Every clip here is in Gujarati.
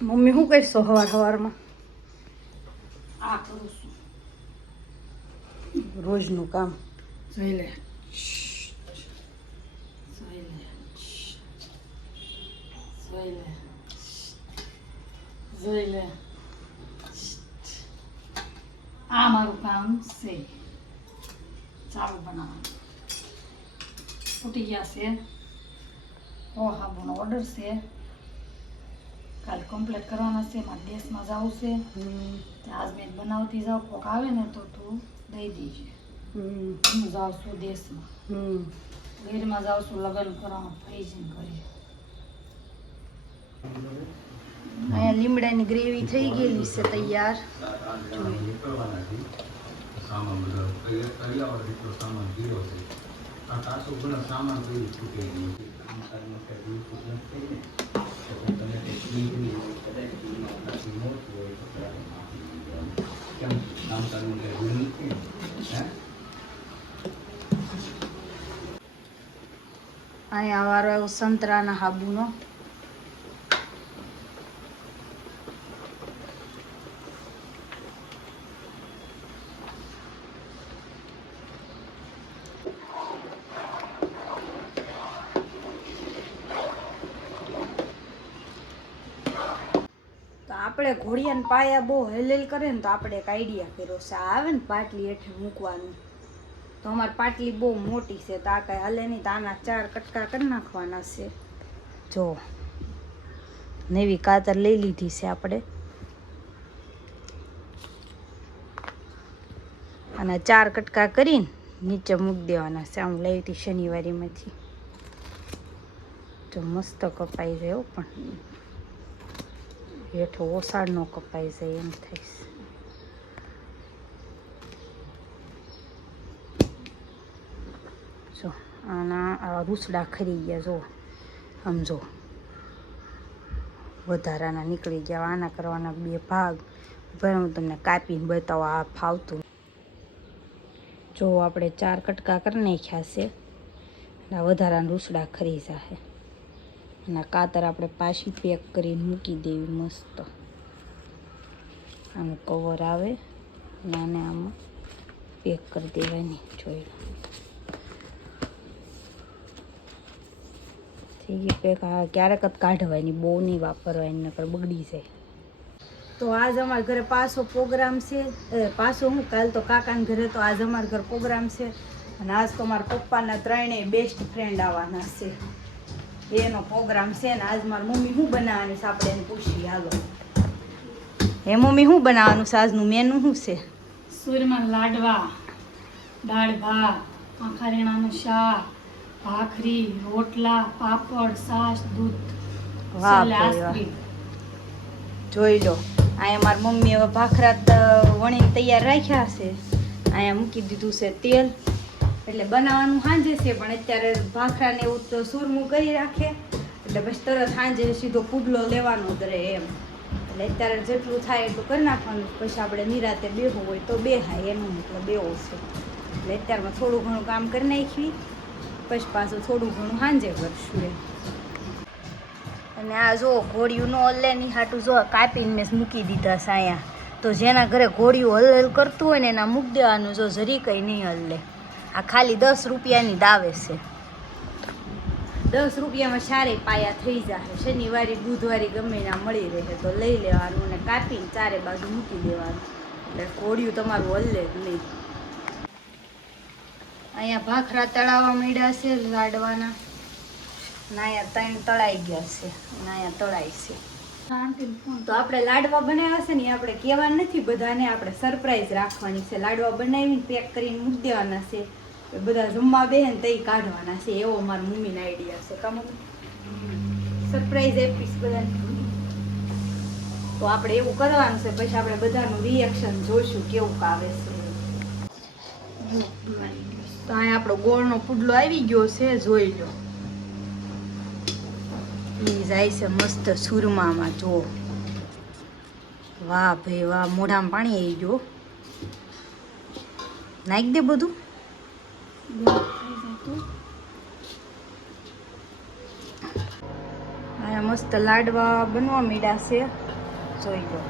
મમ્મી શું કરશો સવારમાં? આ કરું છું રોજનું કામ. જોઈ લે જોઈ લે જોઈ લે જોઈ લે. આ મારું કામ છે ચાલુ બનાવવાનું. ફૂટી ગયા છે. ઓ હાબુનો ઓર્ડર છે, કાલે કમ્પ્લીટ કરવાના છે. મારે દેશમાં જવું છે, આજ મેં બનાવતી જાઉં. કોક આવે ને તો તું દઈ દેજે. હું જાઉં છું દેશમાં, ઘરમાં જાઉં છું લગ્ન કરવાનું ફ્રીઝિંગ કરી. અહીંયા લીમડાની ગ્રેવી થઈ ગયેલી છે તૈયાર. અહીંયા વારો આવ્યો સંતરાના હાબુનો. આપણે ઘોડિયાના પાયા બહુ હેલેલ કરે ને તો આપણે એક આઈડિયા કર્યો છે. આ આવે ને પાટલી હેઠે મૂકવાનું, તો અમારી પાટલી બહુ મોટી છે તો આ કાંઈ હાલે નહીં. તો આના 4 કટકા કરી નાખવાના છે. જો નવી કાતર લઈ લીધી છે આપણે. આના 4 કટકા કરીને નીચે મૂકી દેવાના છે. આમ લઈ હતી શનિવારીમાંથી. જો મસ્ત કપાઈ જાય પણ હેઠો ઓસાડ નો કપાઈ જાય એમ થાય. જો આના આ રૂસડા ખરી ગયા. જો આમ જો વધારાના નીકળી ગયા. આના કરવાના 2 ભાગ. ભાઈ હું તમને કાપીને બતાવું, આ ફાવતું. જો આપણે 4 કટકા કરી નાખ્યા છે. આ વધારાના રૂસડા ખરી જાય. અને કાતર આપણે પાછી પેક કરીને મૂકી દેવી મસ્ત. આનું કવર આવે અને આને આમાં પેક કરી દેવાની. જોઈ લો થઈ ગઈ પેક. આ ક્યારેક જ કાઢવાની, બહુ નહીં વાપરવાની, નકર બગડી જાય. તો આજ અમારા ઘરે પાછો પ્રોગ્રામ છે. પાછો હું કાલ તો કાકાના ઘરે, તો આજ અમારા ઘરે પ્રોગ્રામ છે. અને આજ તો મારા પપ્પાના 3 બેસ્ટ ફ્રેન્ડ આવવાના છે. એનો પ્રોગ્રામ છે ને આજ મારી મમ્મી શું બનાવવાની છે આપણે એને પૂછીએ. હાલો હે મમ્મી, શું બનાવવાનું છે આજનું મેનુ શું છે? સૂરમાં લાડવા, દાળ ભાત, આખા રીંગણાનું શાક, ભાખરી, રોટલા, પાપડ, છાશ, દૂધ. વાહ ભાઈ વાહ. જોઈ લો અહીંયા મારી મમ્મી હવે ભાખરા વણીને તૈયાર રાખ્યા છે. અહીંયા મૂકી દીધું છે તેલ. એટલે બનાવવાનું સાંજે છે, પણ અત્યારે ભાખરાને એવું તો સૂરમું કરી રાખે એટલે બસ તરત સાંજે સીધો પુડલો લેવાનો જ રહે એમ. એટલે અત્યારે જેટલું થાય એટલું કરી નાખવાનું. પછી આપણે નિરાતે બેહવું હોય તો બેહાય, એનો મતલબ એવો છે. એટલે અત્યારમાં થોડું ઘણું કામ કરી નાખી, પછી પાછું થોડું ઘણું સાંજે કરશું એમ. અને આ જો ઘોડિયું નો હલે ની હાટું જો કાપીને મેં મૂકી દીધા છે અહીંયા. તો જેના ઘરે ઘોડિયું હલ કરતું હોય ને એના મૂકી દેવાનું. જો જરી કંઈ નહીં હલે. આ ખાલી 10 રૂપિયાની દાવે છે. 10 રૂપિયામાં સારે પાયા થઈ જાય. શનિવારે બુધવારે ગમે ના મળી રહે તો લઈ લેવાનું અને કાપીને 4 બાજુ મૂકી દેવાનું. એટલે ઘોડિયું તમારું હલે જ નહીં. અહીંયા ભાખરા તળાવવા માંડ્યા છે લાડવાના. ના અહીંયા 3 તળાઈ ગયા છે, ના અહીંયા તળાઈ છે. તો આપણે લાડવા બનાવ્યા છે ને આપણે કહેવા નથી બધાને, આપણે સરપ્રાઈઝ રાખવાની છે. લાડવા બનાવીને પેક કરીને મૂકી દેવાના છે. બધા જમવા બેહે ને તઈ કાઢવાના છે. એવો મારા મમ્મીનો આઈડિયા છે. કામ સરપ્રાઈઝ આપીશ બધાને. તો આપણે એવું કરવાનું છે. પછી આપણે બધાનું રિએક્શન જોઈશું કેવું આવે છે. તો અહીંયા આપણો ગોળનો પુડલો આવી ગયો છે. જોઈ લો એ જાય છે મસ્ત સુરમામાં. જો વાહ ભાઈ વાહ, મોઢામાં પાણી આવી ગયો. નાખી દે બધું. આ મસ્ત લાડવા બનવા માંડ્યા છે, જોઈ લો.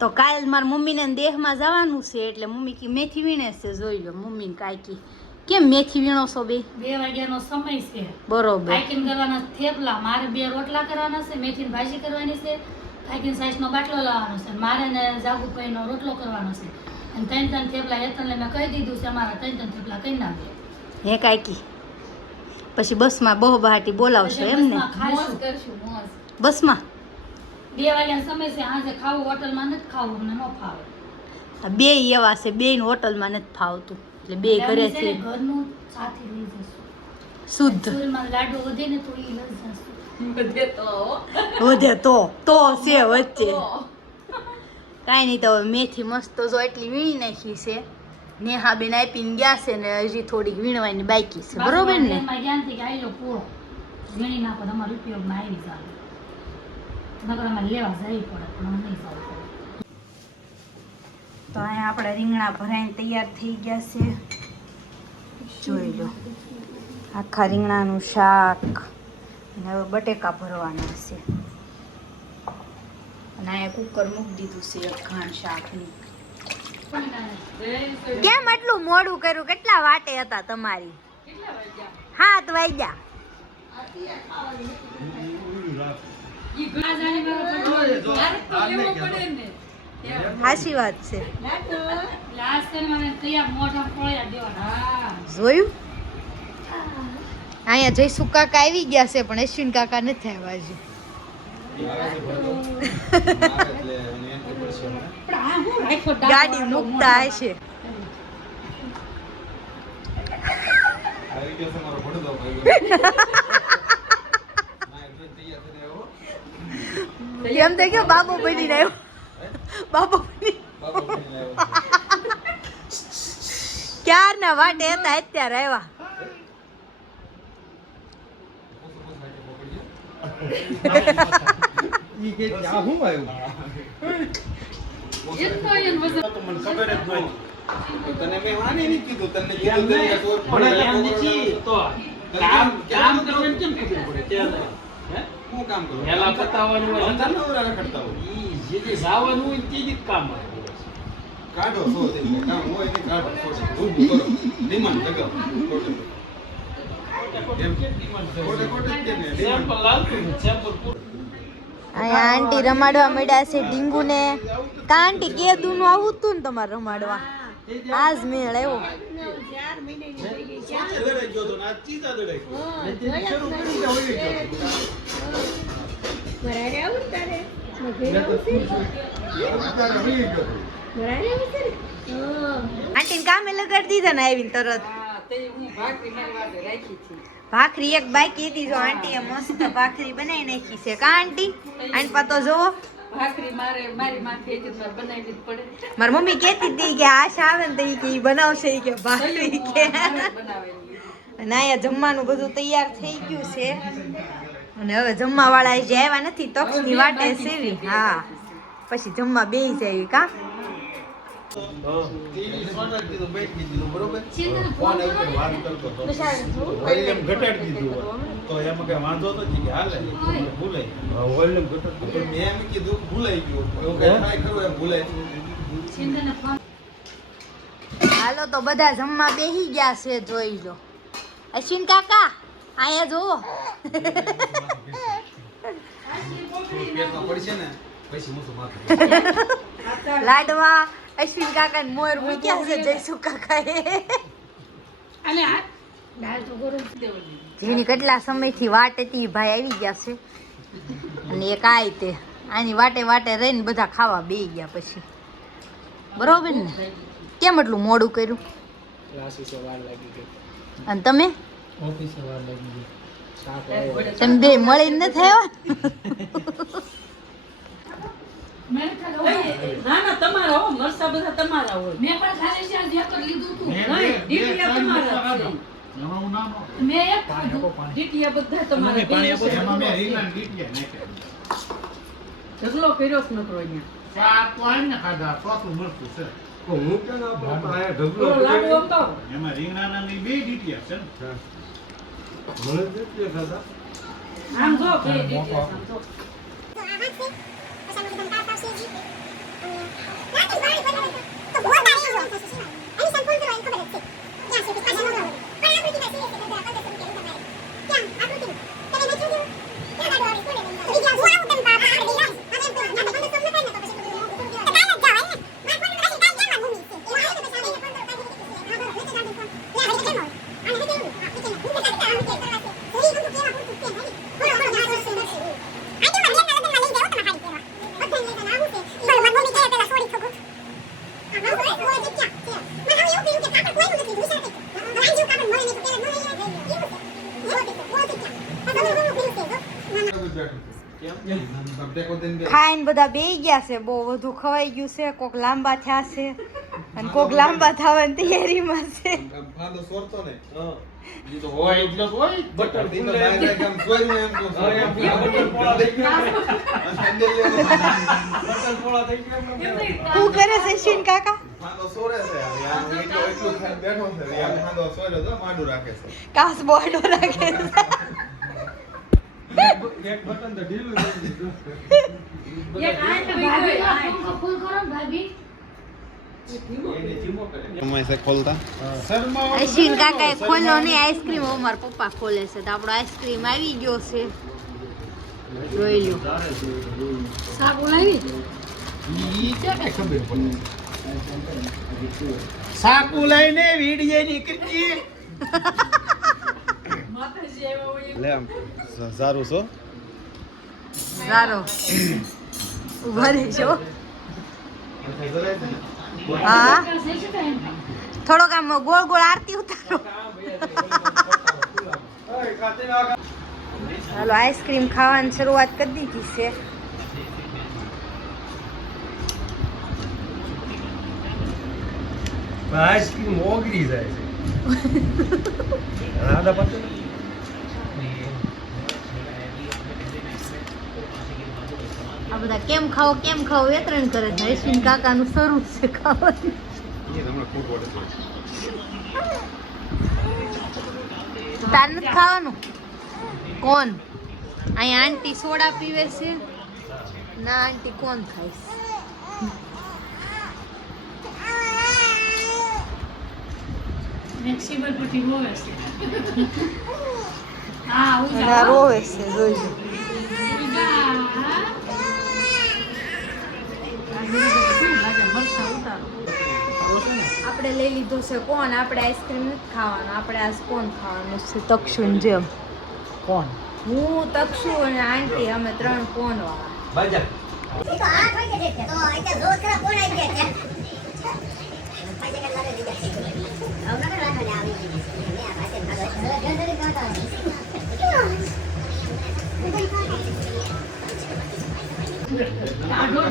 તો કાલ મારા મમ્મીને દેહમાં જવાનું છે એટલે મમ્મી કી મેથી વીણે છે, જોઈ લો. મમ્મી કાકી કેમ મેથી વીણો છો બે? 2 વાગ્યાનો સમય છે. બરોબર. કાકીને કરવાના થેપલા, મારે 2 રોટલા કરવાના છે, મેથીની ભાજી કરવાની છે, કાકીને સાઈઝનો બાટલો લાવવાનો છે, મારે ને જાગુભાઈનો રોટલો કરવાનો છે, અને 3 થેપલા હેતનને મેં કહી દીધું છે અમારા 3 થેપલા કરી નાખે. હે કાકી પછી બસમાં બહુ બહાટી બોલાવશો એમ ને? બસમાં 2 વાગ્યાનો સમય છે, આજે ખાવું હોટલમાં નથી ખાવું, અમને ન ફાવે. આ બે એવા છે, બેન હોટલમાં નથી ફાવતું એટલે બે ઘરે અમે છે છે ને ઘરનું સાથે લઈ જશું. શુદ્ધ. સુરમાં લાડુ વધે ને તો ઈ લઈ જશું. વધે તો છે વચ્ચે કાંઈ નહીં. તો હવે મેથી મસ્ત જો એટલી વીણી નાખી છે, નેહાબેન આપીને ગયા છે ને હજી થોડીક વીણવાની બાકી છે, બરોબર ને? એમાં જ્ઞાનથી કે આઈ લો પૂરો વીણી નાખો, તમારા ઉપયોગમાં આવી જાય. નકર અમારે લેવા જવી પડે, પણ અમે નહીં જવું પડે. તો અહીંયા આપણા રીંગણા ભરાઈને તૈયાર થઈ ગયા છે, જોઈ લો. આખા રીંગણાનું શાક અને હવે બટેકા ભરવાના છે. અને અહીંયા કુકર મૂકી દીધું છે એક ઘાણ શાકની. કેમ આટલું મોડું કર્યું? કેટલા વાટે હતા તમારી? 7 વાગ્યા. સાચી વાત છે. જોયું? અહીંયા જયસુ કાકા આવી ગયા છે પણ અશ્વિન કાકા નથી આવ્યા હજી. ગાડી મૂકતા હશે. એમ તો કે બાબો બની રહ્યો, બાબો ક્યારના વાટે હતા અત્યારે આવ્યા. અહીંયા આંટી રમાડવા મળ્યા છે ડીંગુને. કા આંટી કેદું નું આવું તું ને તમારે રમાડવા? આજ મેળ આવ્યો. આંટી કામે લગાડી દીધા ને આવીને તરત. ભાખરી એક બાકી હતી, જો આંટીએ મસ્ત ભાખરી બનાવી નાખી છે. કા આંટી? આંટી પાતો જોવો. મારી મમ્મી કેતી હતી કે આશા આવે ને તો કે ઈ બનાવશે કે ભાખરી કે. અને અહીંયા જમવાનું બધું તૈયાર થઈ ગયું છે અને હવે જમવા વાળા જે આવ્યા નથી, તક્ષની વાટે સેવી. હા, પછી જમવા બેસી જાય. કા હાલો તો બધા જમવા બેસી ગયા છે, જોઈ લો. અશ્વિન કાકા આયા જોવો. લાડવા અશ્વિન કાકા ને મોર મૂક્યા છે જયસુ કાકા એ. જેની કેટલા સમયથી વાટ હતી ભાઈ આવી ગયા છે અને એક આય તે આની વાટે વાટે રહીને બધા ખાવા બેસી ગયા પછી. બરોબર ને? કેમ એટલું મોડું કર્યું? અને તમે તમે બે મળીને નથી હું ક્યાં ના આપું? આયા ઢગલો બોલો, લાડુ પીડ્યો. આપતો. એમાં રીંગણાની બે ડીટીયા છે ને હા. મને જ નથી ખાતા. આમ જો બે details, આમ જો. ખાઈને બધા બેહી ગયા છે, બહુ વધુ ખવાઈ ગયું છે, કોક લાંબા થયા છે અને કોક લાંબા થવાની તૈયારીમાં છે. ફાંદો સોરતો ને હા. ઈ તો હોય એટલો જ હોય બટર ઈ તો ફૂલે બહાર એમ. કાંઈક આમ સોયરું એમ તો હા, એમ બટર પોળા થઈ ગયા. અંદર લેવાનું. બટર પોળા થઈ ગયા એમ. શું કરે છે શીન કાકા? ફાંદો સોરે છે હવે. આમ એટલું ખાઈને બેઠો છે. આમ ફાંદો સોર્યો તો માડું રાખે છે. કાસ બોર્ડો રાખે છે. એક બટન તો ઢીલું થઈ ગયું. એક આ તો ભાભી, આ પંખો ફૂલ કરો ને ભાભી. એને ધીમો કરે. સમય છે ખોલતા. શીન કાકા એ ખોલ્યો નહીં, આઈસ્ક્રીમ અમારા પપ્પા ખોલે છે, તો આપણો આઈસ્ક્રીમ આવી ગયો છે, જોઈ લ્યો. શાક ઉલાવી. ઈ ક્યાં કાંઈ ખબર પડે. સાકુ લઈને વીડીએ નીકળી માતાજી આવ્યા હોય લે આમ સારું છો સારો ઉભા રહેજો. હા, છે શું કાંઈ? થોડોક આમ ગોળ ગોળ આરતી ઉતારો. હાલો આઈસ્ક્રીમ ખાવાની શરૂઆત કરી દીધી છે. આઈસ્ક્રીમ ઓગળી જાય છે. આદા પત્તા આ બધા કેમ ખાઓ વેતરણ કરે છે. શીન કાકાનું શરૂ છે ખાવાનું. એ હમણાં ખૂબ પડે છે. તાર નથી ખાવાનું? કોણ? અહીંયા આંટી સોડા પીવે છે. ના આંટી કોણ ખાઈશ? મેક્સિમમ પટ્ટી રોવે છે. હા, ના રોવે છે, જોઈજો. આપણે લઈ લીધો છે કોણ? આપણે આઈસ્ક્રીમ નથી ખાવાનું, આપણે આજ કોણ ખાવાનું છે? તક્ષુન જેમ. કોણ હું, તક્ષુ અને આંટી, અમે ત્રણ કોણ વાળા. બાજા.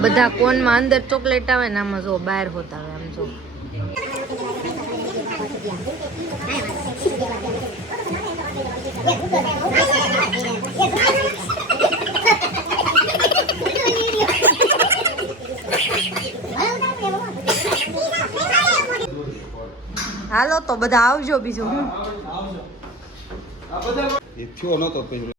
બધા કોનમાં અંદર ચોકલેટ આવે ને આમાં જો બહાર હોતા આવે આમ જો. હાલો તો બધા આવજો, બીજું હું. એ થયો નતો પછી